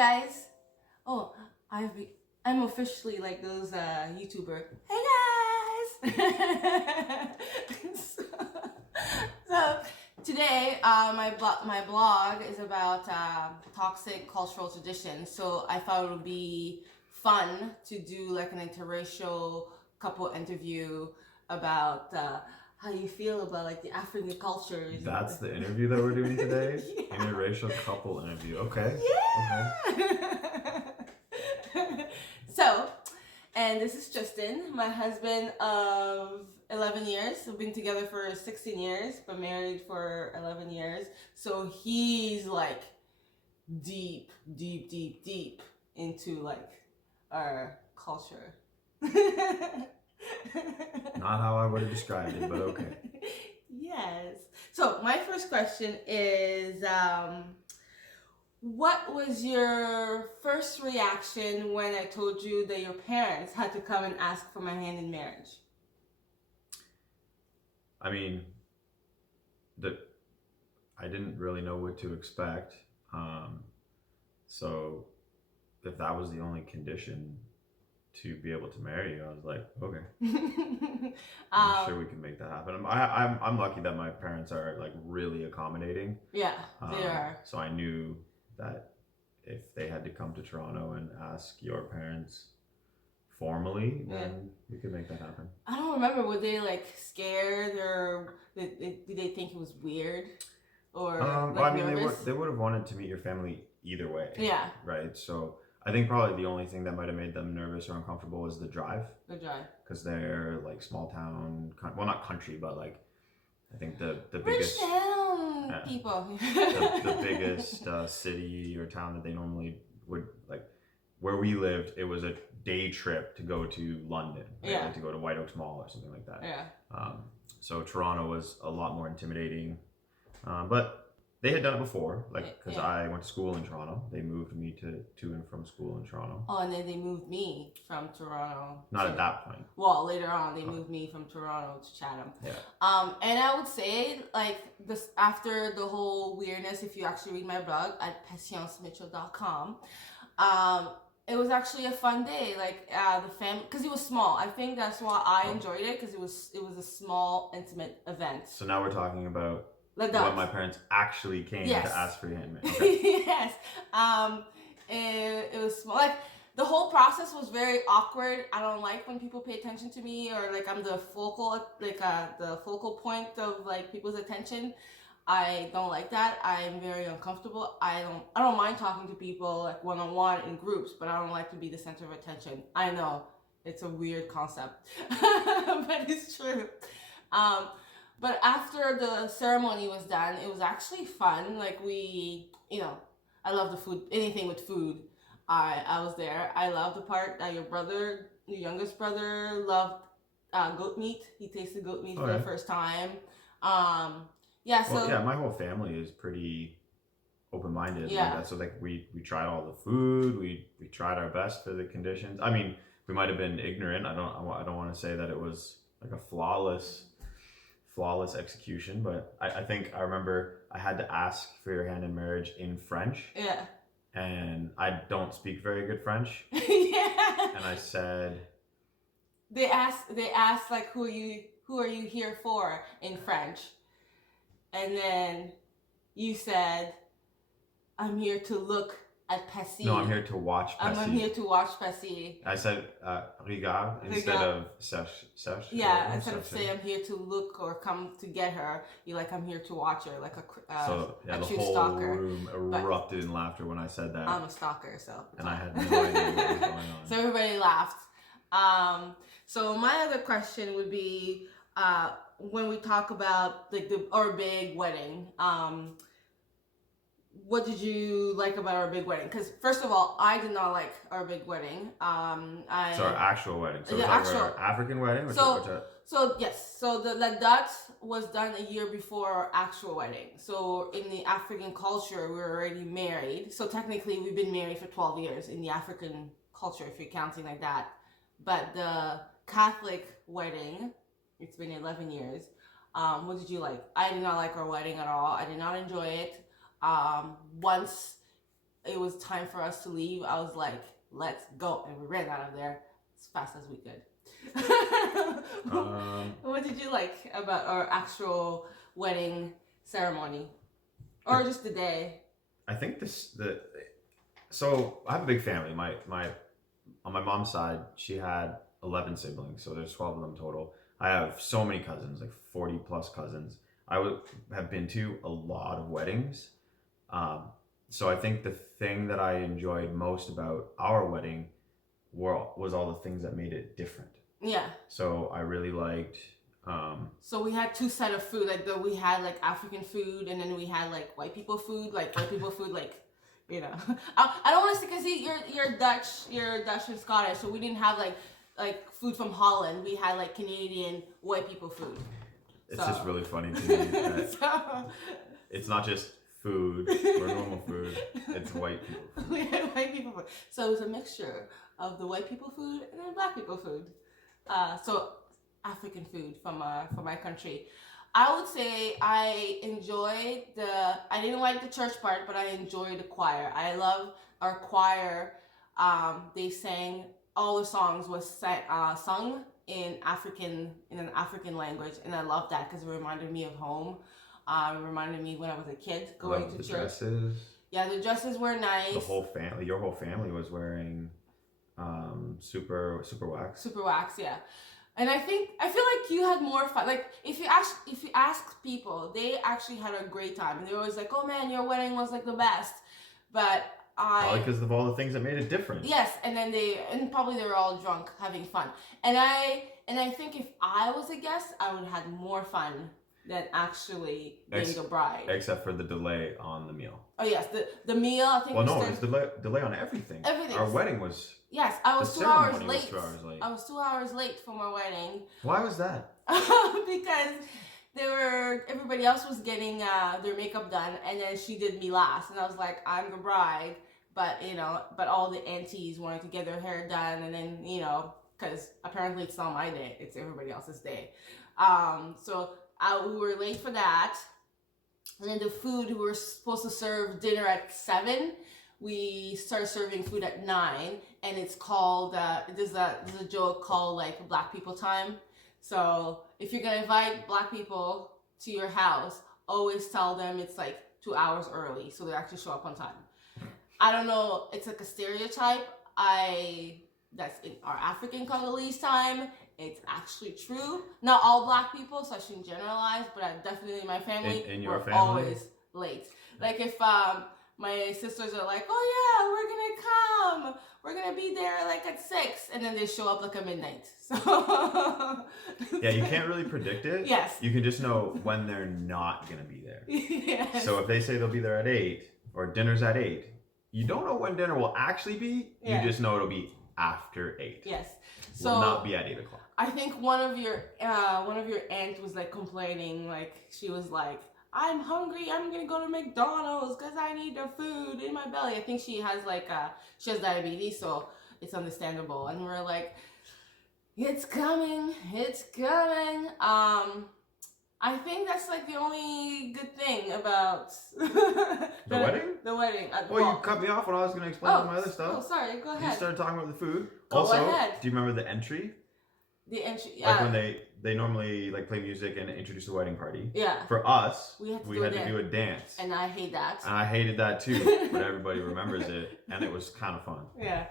guys. Oh, I'm officially like those YouTuber. Hey guys. so today, my blog is about toxic cultural traditions. So I thought it would be fun to do like an interracial couple interview about how you feel about like the African cultures. That's the interview that we're doing today? Yeah. Interracial couple interview. Okay. Yeah. Okay. So, and this is Justin, my husband of 11 years. We've been together for 16 years, but married for 11 years. So he's like deep into like our culture. Not how I would have described it, but okay. Yes. So my first question is, what was your first reaction when I told you that your parents had to come and ask for my hand in marriage? I mean, I didn't really know what to expect. So if that was the only condition to be able to marry you, I was like, okay, I'm sure we can make that happen. I'm lucky that my parents are like really accommodating. Yeah, they are. So I knew that if they had to come to Toronto and ask your parents formally, then we could make that happen. I don't remember. Were they like scared, or did they think it was weird, or well, I mean, nervous? they would have wanted to meet your family either way. Yeah. Right. So I think probably the only thing that might have made them nervous or uncomfortable was the drive. The drive. Because they're like small town, well, not country, but like I think the Rich biggest town people. the biggest city or town that they normally would like. Where we lived, it was a day trip to go to London, right? Yeah. Like to go to White Oaks Mall or something like that. Yeah. So Toronto was a lot more intimidating, but they had done it before, like because I went to school in Toronto. They moved me to and from school in Toronto. Oh, and then they moved me from Toronto. Not at that point. Well, later on, they moved me from Toronto to Chatham. Yeah. And I would say, like, this after the whole weirdness, if you actually read my blog at patiencemitchell.com, it was actually a fun day. Like, the family, because it was small. I think that's why I enjoyed it, because it was a small, intimate event. So now we're talking about what my parents actually came to ask for your hand. Okay. Yes. It was small. Like, the whole process was very awkward. I don't like when people pay attention to me, or like I'm the focal point of like people's attention. I don't like that. I'm very uncomfortable. I don't mind talking to people like one-on-one in groups, but I don't like to be the center of attention. I know it's a weird concept, but it's true. But after the ceremony was done, it was actually fun. Like I love the food, anything with food. I was there. I love the part that your youngest brother, loved goat meat. He tasted goat meat for the first time. My whole family is pretty open-minded. Yeah. Like that. So like we tried all the food. We tried our best for the conditions. I mean, we might have been ignorant. I don't want to say that it was like a flawless execution, but I think I remember I had to ask for your hand in marriage in French. Yeah. And I don't speak very good French. Yeah. And I said, They asked like, who are you here for in French? And then you said, I'm here to look at Passy. No, I'm here to watch Passy. I'm here to watch Passy. I said regard instead of cherche. Yeah, instead of say I'm here to look or come to get her, you're like, I'm here to watch her, like a the true whole stalker. Room erupted in laughter when I said that. I'm a stalker, so. And I had no idea what was going on. So everybody laughed. So my other question would be, when we talk about like our big wedding, what did you like about our big wedding? Because first of all, I did not like our big wedding. So our actual wedding. So our African wedding. So yes. So that was done a year before our actual wedding. So in the African culture, we were already married. So technically, we've been married for 12 years in the African culture, if you're counting like that. But the Catholic wedding, it's been 11 years. What did you like? I did not like our wedding at all. I did not enjoy it. Once it was time for us to leave, I was like, let's go. And we ran out of there as fast as we could. What did you like about our actual wedding ceremony? Or just the day? I think so I have a big family. On my mom's side, she had 11 siblings, so there's 12 of them total. I have so many cousins, like 40 plus cousins. I would have been to a lot of weddings. So I think the thing that I enjoyed most about our wedding was all the things that made it different. Yeah. So I really liked. So we had two set of food. Like we had like African food, and then we had like white people food. Like white people food, like you know. I don't want to say because you're Dutch and Scottish, so we didn't have like food from Holland. We had like Canadian white people food. It's just really funny to me that it's not just food or normal food. It's white people food. We had white people food. So it was a mixture of the white people food and then black people food. So African food from my country. I would say I enjoyed I didn't like the church part, but I enjoyed the choir. I love our choir. They sang, all the songs was sung in an African language, and I love that because it reminded me of home. It reminded me when I was a kid going to church. Dresses. Yeah, the dresses were nice. Your whole family was wearing super wax. Super wax, yeah. And I feel like you had more fun. Like if you ask people, they actually had a great time. And they were always like, "Oh man, your wedding was like the best." But probably because of all the things that made it different. Yes, and probably they were all drunk having fun. And I think if I was a guest, I would have had more fun than actually being the bride. Except for the delay on the meal. Oh yes, the meal. I think. Well, no, it was delay on everything. Everything. Our wedding was. Yes, I was 2 hours late. 2 hours late. I was 2 hours late for my wedding. Why was that? Because everybody else was getting their makeup done, and then she did me last, and I was like, I'm the bride, but all the aunties wanted to get their hair done, and then because apparently it's not my day, it's everybody else's day. So we were late for that, and then the food, we were supposed to serve dinner at 7. We started serving food at 9, and it's called there's a joke called like Black People Time. So if you're gonna invite Black people to your house, always tell them it's like 2 hours early so they actually show up on time. I don't know, it's like a stereotype. That's in our African Congolese time. It's actually true. Not all Black people, so I shouldn't generalize, but definitely my family, in your we're family? always late. Like if my sisters are like, "Oh yeah, we're gonna be there like at 6," and then they show up like at midnight. So yeah, you can't really predict it. Yes. You can just know when they're not gonna be there. Yes. So if they say they'll be there at 8 or dinner's at 8, you don't know when dinner will actually be. Yeah. You just know it'll be after 8. Yes. It will not be at 8 o'clock. I think one of your aunts was like complaining, like she was like, "I'm hungry. I'm gonna go to McDonald's because I need the food in my belly." I think she has she has diabetes, so it's understandable. And we're like, "It's coming. It's coming." I think that's like the only good thing about the wedding. The wedding. Well, you cut me off when I was going to explain my other stuff. Oh, sorry. Go ahead. You started talking about the food. Go also, ahead. Do you remember the entry? The entry. Like when they normally like play music and introduce the wedding party. Yeah. For us, we had to do a dance. And I hate that. And I hated that too, but everybody remembers it, and it was kind of fun. Yeah.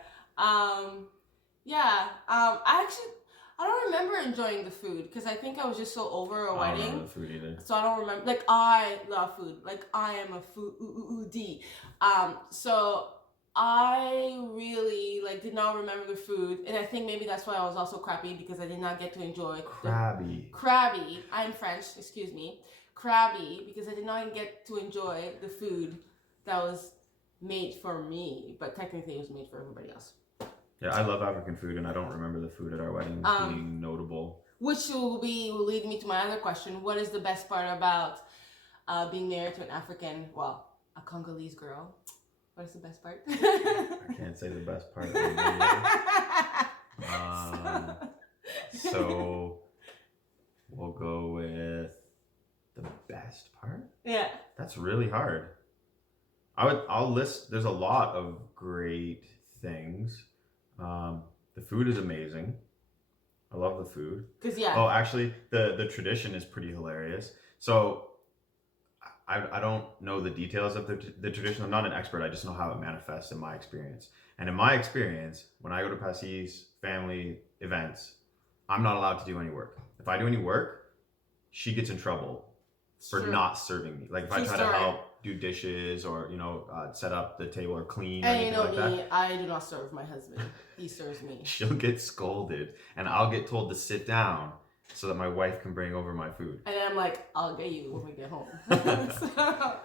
I don't remember enjoying the food because I think I was just so over a wedding. I don't remember the food either. So I don't remember. Like I love food. Like I am a foodie. So I really did not remember the food, and I think maybe that's why I was also crappy because I did not get to enjoy crabby. I'm French, excuse me. Crabby because I did not get to enjoy the food that was made for me, but technically it was made for everybody else. Yeah, I love African food, and I don't remember the food at our wedding being notable. Which will lead me to my other question. What is the best part about being married to a Congolese girl? What is the best part? I can't say the best part. So we'll go with the best part. Yeah. That's really hard. I'll list. There's a lot of great things. The food is amazing. I love the food. Cause yeah. Oh, actually, the tradition is pretty hilarious. So I don't know the details of the tradition. I'm not an expert. I just know how it manifests in my experience. And in my experience, when I go to Passie's family events, I'm not allowed to do any work. If I do any work, she gets in trouble for not serving me. Like if I try to help do dishes or set up the table or clean or anything like that. I do not serve my husband. He serves me. She'll get scolded, and I'll get told to sit down so that my wife can bring over my food. And then I'm like, I'll get you when we get home.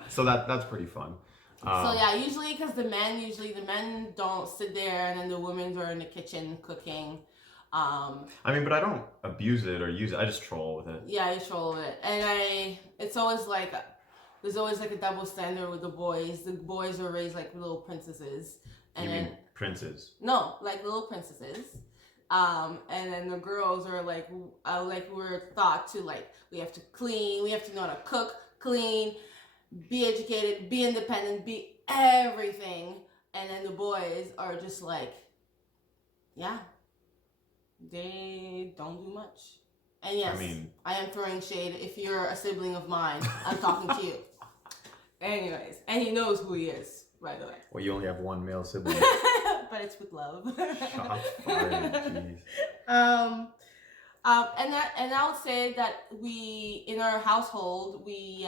So that's pretty fun. So yeah, usually because the men don't sit there, and then the women are in the kitchen cooking. I mean, but I don't abuse it or use it. I just troll with it. Yeah, I troll with it, and it's always like there's always like a double standard with the boys. The boys are raised like little princesses, and you then mean princes? No, like little princesses. And then the girls are like we're taught to like we have to clean, we have to know how to cook, clean, be educated, be independent, be everything. And then the boys are just like, yeah, they don't do much. And yes, I am throwing shade. If you're a sibling of mine, I'm talking to you. Anyways, and he knows who he is, by the way. Well, you only have one male sibling. But it's with love. Shots fired, jeez. And I would say that we in our household we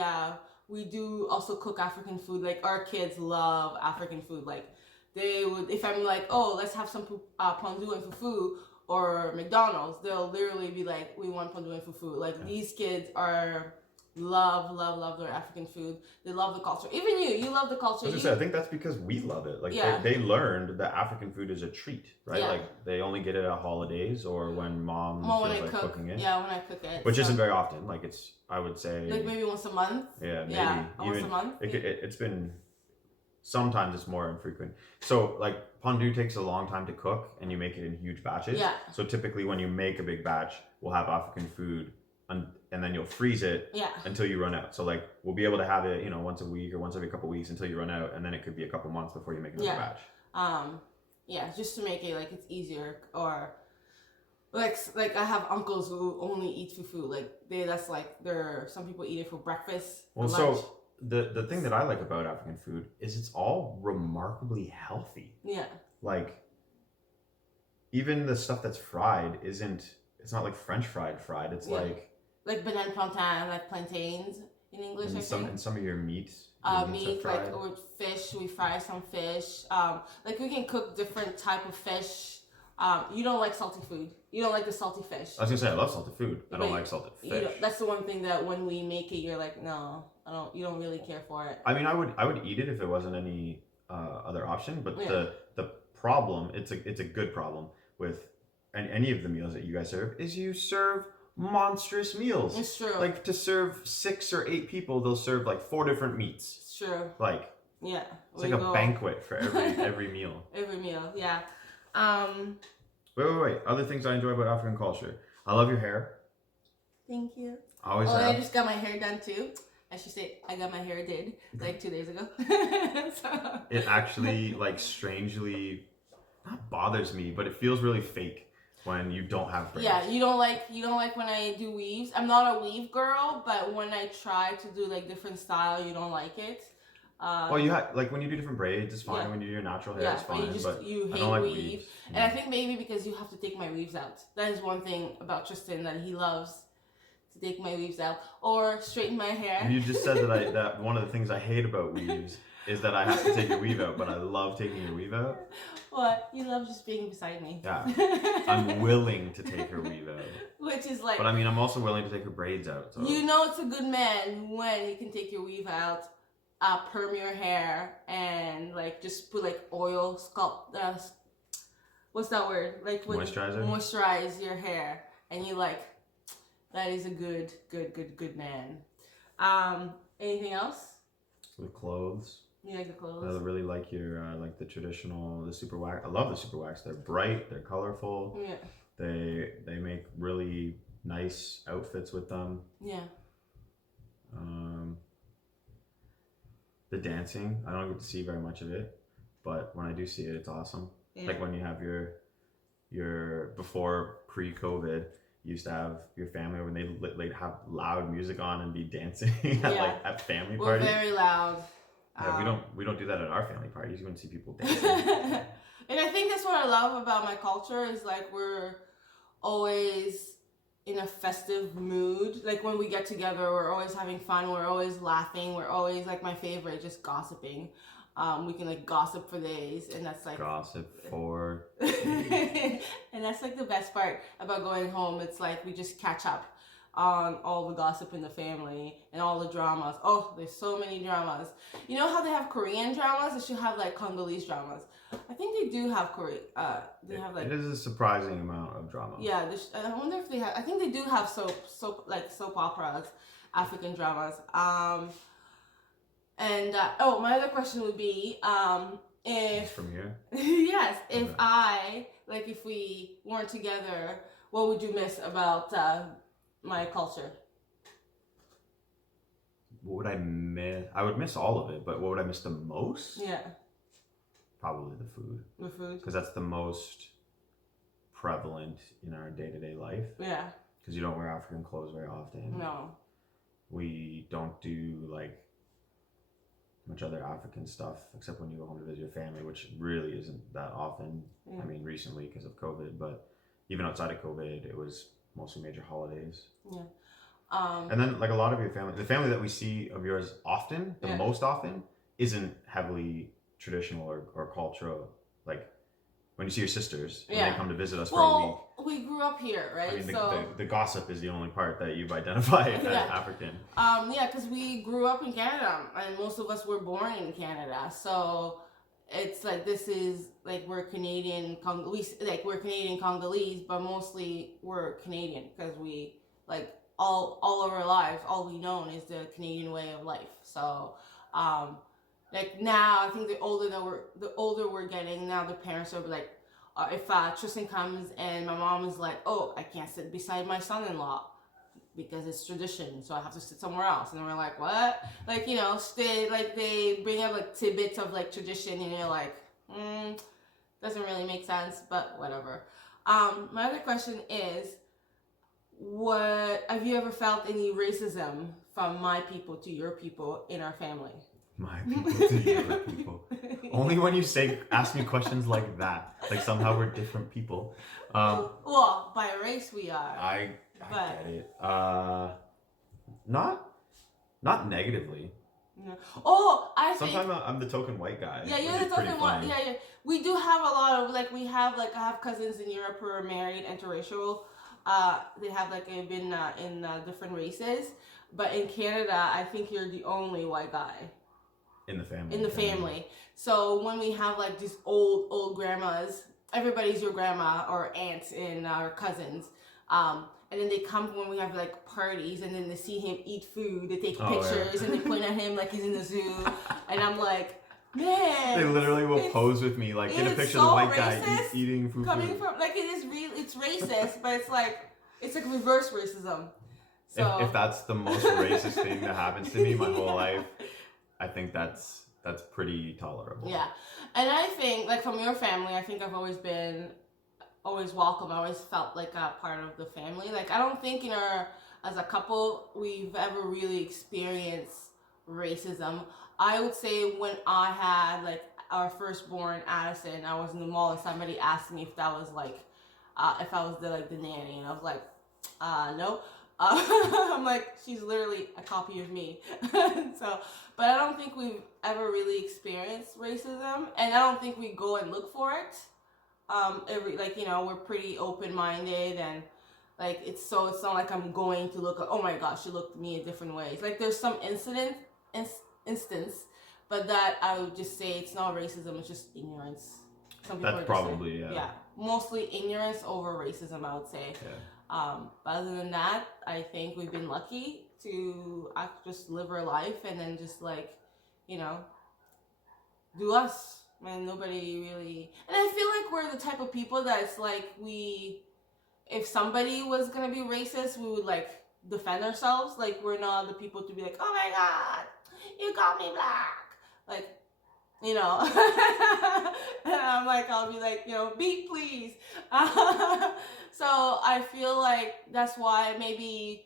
do also cook African food. Like our kids love African food. Like they would, if I'm like, oh, let's have some pondu and fufu or McDonald's, they'll literally be like, we want pondu and fufu. Like these kids are love their African food. They love the culture. Even you love the culture. I think that's because we love it. Like they learned that African food is a treat, right? Yeah. Like they only get it at holidays or when mom feels like cooking it. Yeah, when I cook it. Which isn't very often. Like it's, I would say, like maybe once a month. Yeah, maybe. Yeah, once a month. It's been, sometimes it's more infrequent. So like pondu takes a long time to cook and you make it in huge batches. Yeah. So typically when you make a big batch, we'll have African food and then you'll freeze it until you run out. So like we'll be able to have it, once a week or once every couple of weeks until you run out, and then it could be a couple months before you make another batch. Just to make it like it's easier, or like I have uncles who only eat fufu. Like that's like some people eat it for breakfast. Well, so the thing that I like about African food is it's all remarkably healthy. Yeah. Like even the stuff that's fried it's not like French fried. It's like banana plantain, like plantains in English. And some of your meats. Meat, like with fish, we fry some fish. Like we can cook different type of fish. You don't like salty food. You don't like the salty fish. I was gonna say I love salted food. I don't like salted fish. That's the one thing that when we make it, you're like, no, I don't. You don't really care for it. I mean, I would eat it if it wasn't any other option. But the problem, it's a good problem with any of the meals that you guys serve is you serve monstrous meals. It's true. Like to serve 6 or 8 people, they'll serve like 4 different meats. It's true. Like yeah, it's like a banquet for every meal. Every meal, yeah. Wait. Other things I enjoy about African culture. I love your hair. Thank you. Always have. I just got my hair done too. I should say I got my hair did like 2 days ago. So. It actually like strangely not bothers me, but it feels really fake when you don't have braids. Yeah, you don't like when I do weaves. I'm not a weave girl, but when I try to do like different style, you don't like it. Well, you have like when you do different braids, it's fine. When you do your natural hair, it's fine. But you hate like weave. weaves. And I think maybe because you have to take my weaves out. That is one thing about Tristan, that he loves to take my weaves out or straighten my hair. You just said that one of the things I hate about weaves is that I have to take your weave out, but I love taking your weave out. What? You love just being beside me. Yeah. I'm willing to take her weave out. Which is like... But I mean, I'm also willing to take her braids out. So. You know it's a good man when you can take your weave out, perm your hair, and like just put like oil, what's that word? Like moisturizer? Moisturize your hair. And you like, that is a good man. Anything else? With clothes. You like the clothes? I really like your like the traditional, the super wax. I love the super wax. They're bright. They're colorful. Yeah. They make really nice outfits with them. Yeah. the dancing. I don't get to see very much of it, but when I do see it, it's awesome. Yeah. Like when you have your before pre-COVID, you used to have your family over and they'd have loud music on and be dancing at Yeah. like at family We're parties. very loud. Yeah, we don't do that at our family parties. You wouldn't see people dancing. And I think that's what I love about my culture is like we're always in a festive mood. Like when we get together, we're always having fun. We're always laughing. We're always like my favorite, just gossiping. We can like gossip for days, and that's like Gossip for and that's like the best part about going home. It's like we just catch up on all the gossip in the family and all the dramas. Oh, there's so many dramas. You know how they have Korean dramas? They should have like Congolese dramas. I think they do have Korean. They have like it is a surprising amount of drama. yeah. I wonder if they have. I think they do have soap operas, African dramas. And my other question would be if From here. yes, if Okay. if we weren't together, what would you miss about my culture? What would I miss? I would miss all of it, but what would I miss the most? Yeah, Probably the food, the food. because that's the most prevalent in our day-to-day life. Yeah, Because you don't wear African clothes very often. no. We don't do like much other African stuff except when you go home to visit your family, which really isn't that often. Yeah. I mean, recently because of COVID, but even outside of COVID, it was mostly major holidays. Yeah. And then like a lot of your family, the family that we see of yours often, the Yeah. most often, isn't heavily traditional or cultural. Like when you see your sisters, when Yeah. they come to visit us for a week. Well, we grew up here, right? I mean, so the gossip is the only part that you've identified as Yeah. African. yeah, because we grew up in Canada, and most of us were born in Canada. So it's like this is like we're Canadian Congolese, like we're Canadian Congolese, but mostly we're Canadian because we like all of our lives, all we known is the Canadian way of life. So like now, I think the older we're getting, now the parents are like, if Tristan comes and my mom is like, oh, I can't sit beside my son-in-law because it's tradition, so I have to sit somewhere else. And we're like, what? Like, they bring up like tidbits of like tradition, and you're like, doesn't really make sense, but whatever. My other question is, what have you ever felt any racism from my people to your people in our family? My people to your people. Only when you ask me questions like that, like somehow we're different people. Well, by race we are. I But- get it. Not negatively. No. Oh, I think. Sometimes I'm the token white guy. Yeah, you're which the is pretty token one. funny. Yeah. We do have a lot of I have cousins in Europe who are married, interracial. They have been in different races, but in Canada, I think you're the only white guy In the family. in the family. So when we have like these old grandmas, everybody's your grandma or aunt and our cousins. And then they come when we have like parties, and then they see him eat food. They take Oh, yeah. pictures and they point at him like he's in the zoo, and I'm like, man. They literally will it's- pose with me, like get a it's picture so of the white guy racist eating food. coming from like it is real. It's racist, but it's like reverse racism. So If that's the most racist thing that happens to me my whole life, I think that's pretty tolerable. yeah, and I think like from your family, I think I've always been welcome. I always felt like a part of the family. Like I don't think as a couple we've ever really experienced racism. I would say when I had like our firstborn Addison, I was in the mall and somebody asked me if that was like if I was the nanny, and I was like, no. I'm like, she's literally a copy of me. So, but I don't think we've ever really experienced racism, and I don't think we go and look for it. We're pretty open-minded, and like it's not like I'm going to look. Oh my gosh, she looked at me in different ways. Like there's some instance, but that I would just say it's not racism. It's just ignorance. Some people That's are just probably yeah, mostly ignorance over racism, I would say. Yeah. But other than that, I think we've been lucky to just live our life and then just do us. And nobody really. And I feel like we're the type of people that's like if somebody was gonna be racist, we would defend ourselves. Like we're not the people to be like, oh my god, you call me black. like, you know. And I'm like, I'll be like, you know, beat please. So I feel like that's why maybe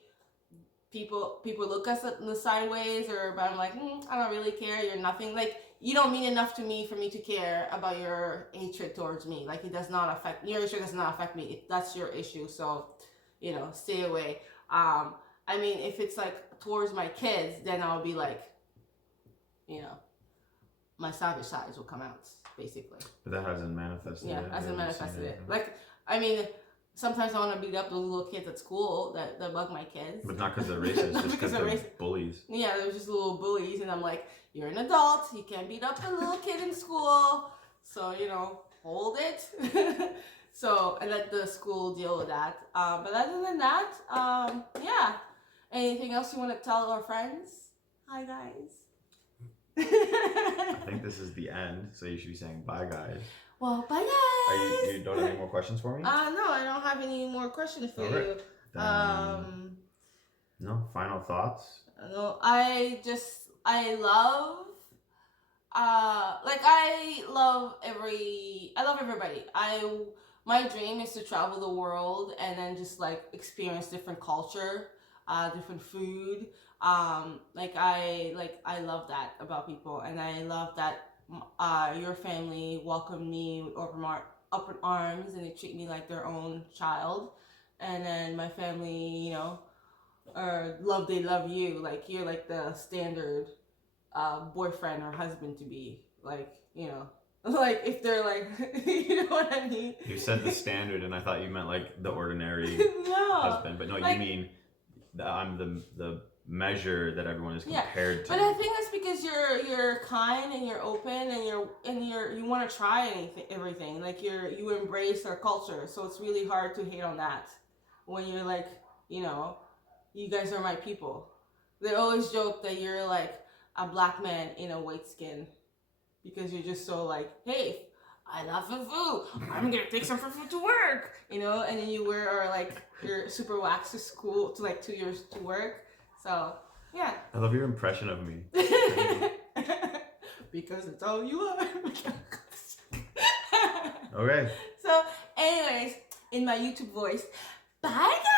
people look us the sideways, or but I'm like, I don't really care. You're nothing. Like, you don't mean enough to me for me to care about your hatred towards me. Like, it does not affect your issue. Does not affect me. That's your issue. So, you know, stay away. I mean, if it's like towards my kids, then I'll be like, you know, my savage sides will come out, basically. But that hasn't manifested. Yeah, it. hasn't manifested it. Like, I mean, sometimes I want to beat up those little kids at school that bug my kids. But not because they're racist, just because they're bullies. Yeah, they're just little bullies, and I'm like, you're an adult. You can't beat up a little kid in school. So, you know, hold it. So, I let the school deal with that. But other than that, yeah. Anything else you want to tell our friends? Hi, guys. I think this is the end, so you should be saying bye, guys. Well, bye, guys. You don't have any more questions for me? No, I don't have any more questions for you. No, final thoughts? No, I love everybody. My dream is to travel the world and then just like experience different culture, different food. I love that about people, and I love that your family welcomed me with open arms, and they treat me like their own child. And then my family, you know, they love you. Like, you're like the standard boyfriend or husband to be. Like, you know, like if they're like, you know what I mean? You said the standard, and I thought you meant like the ordinary husband. But no, like, you mean I'm the measure that everyone is compared to. But I think that's because you're kind, and you're open, and you want to try everything. Like, you embrace our culture, so it's really hard to hate on that when you're like, you know, you guys are my people. They always joke that you're like a black man in a white skin because you're just so like, hey, I love fufu. I'm gonna take some fufu to work, you know. And then you wear like your super wax to school to like 2 years to work. So, yeah. I love your impression of me. Because it's all you are. Okay. So, anyways, in my YouTube voice, bye, guys!